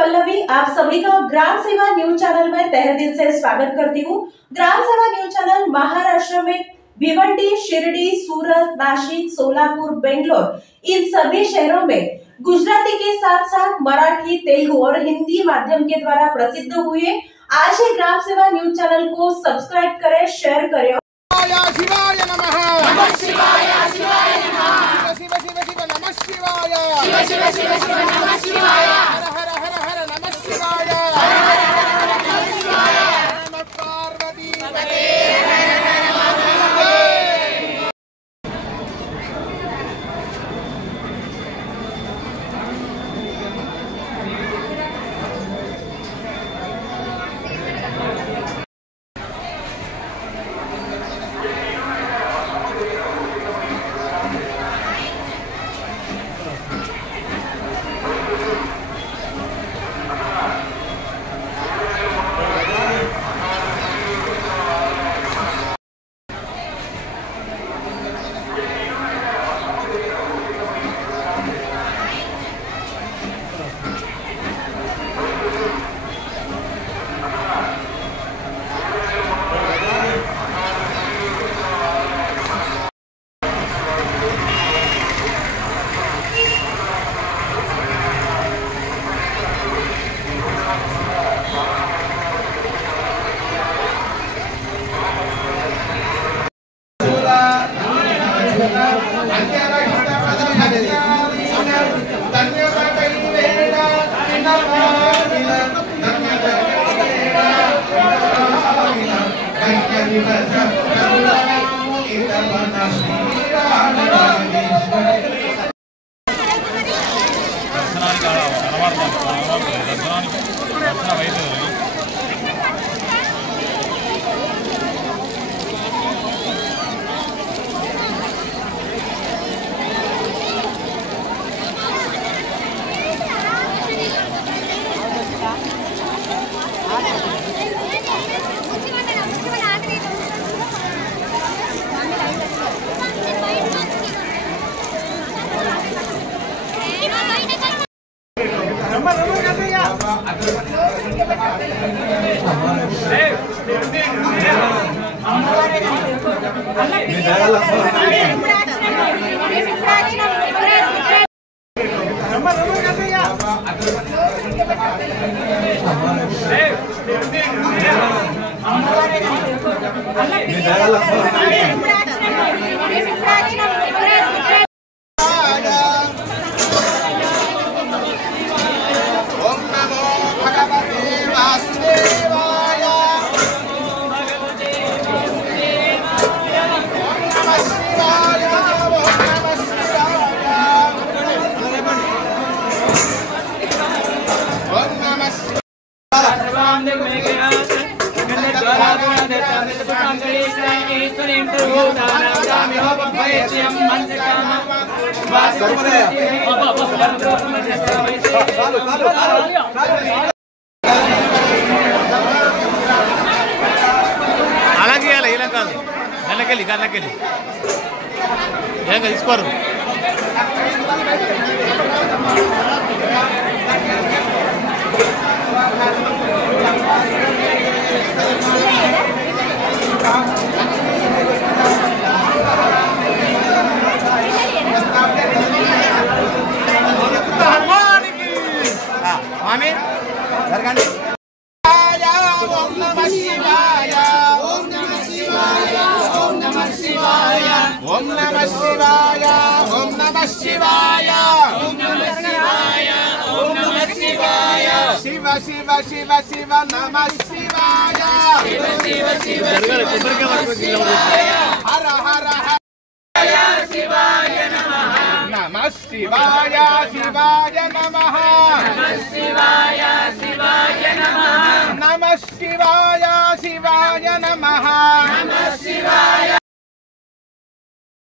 पल्लवी आप सभी का ग्राम सेवा न्यूज चैनल में तहे दिल से स्वागत करती हूँ। ग्राम सेवा न्यूज चैनल महाराष्ट्र में भिवंडी, शिरडी, सूरत, नासिक, सोलापुर, बेंगलोर इन सभी शहरों में गुजराती के साथ साथ मराठी, तेलुगु और हिंदी माध्यम के द्वारा प्रसिद्ध हुए। आज ही ग्राम सेवा न्यूज चैनल को सब्सक्राइब करें, शेयर करें। शिवाय नमः। नमः शिवाय, शिवाय नमः। शिव शिव शिव नमः शिवाय। शिव शिव शिव शिव नमः शिवाय। हर हर हर हर नमः शिवाय। हर हर हर हर नमः शिवाय। नमः पार्वती पते। అలాగే ఇలా కాదు నెలకెళ్ళి గన్నకెళ్ళి ఏం తీసుకోరు మామి జరగండి. ఓం నమః శివాయ. ఓం నమః శివాయ. ఓం నమః శివాయ. ఓం నమః శివాయ. ఓం నమః శివాయ. ఓం నమః శివాయ. ఓం నమః శివాయ. శివ శివ శివ శివ నమః శివాయ. శివ శివ శివ శివాయ. హర హర హర శివాయ నమః. నమః శివాయ. శివాయ నమః.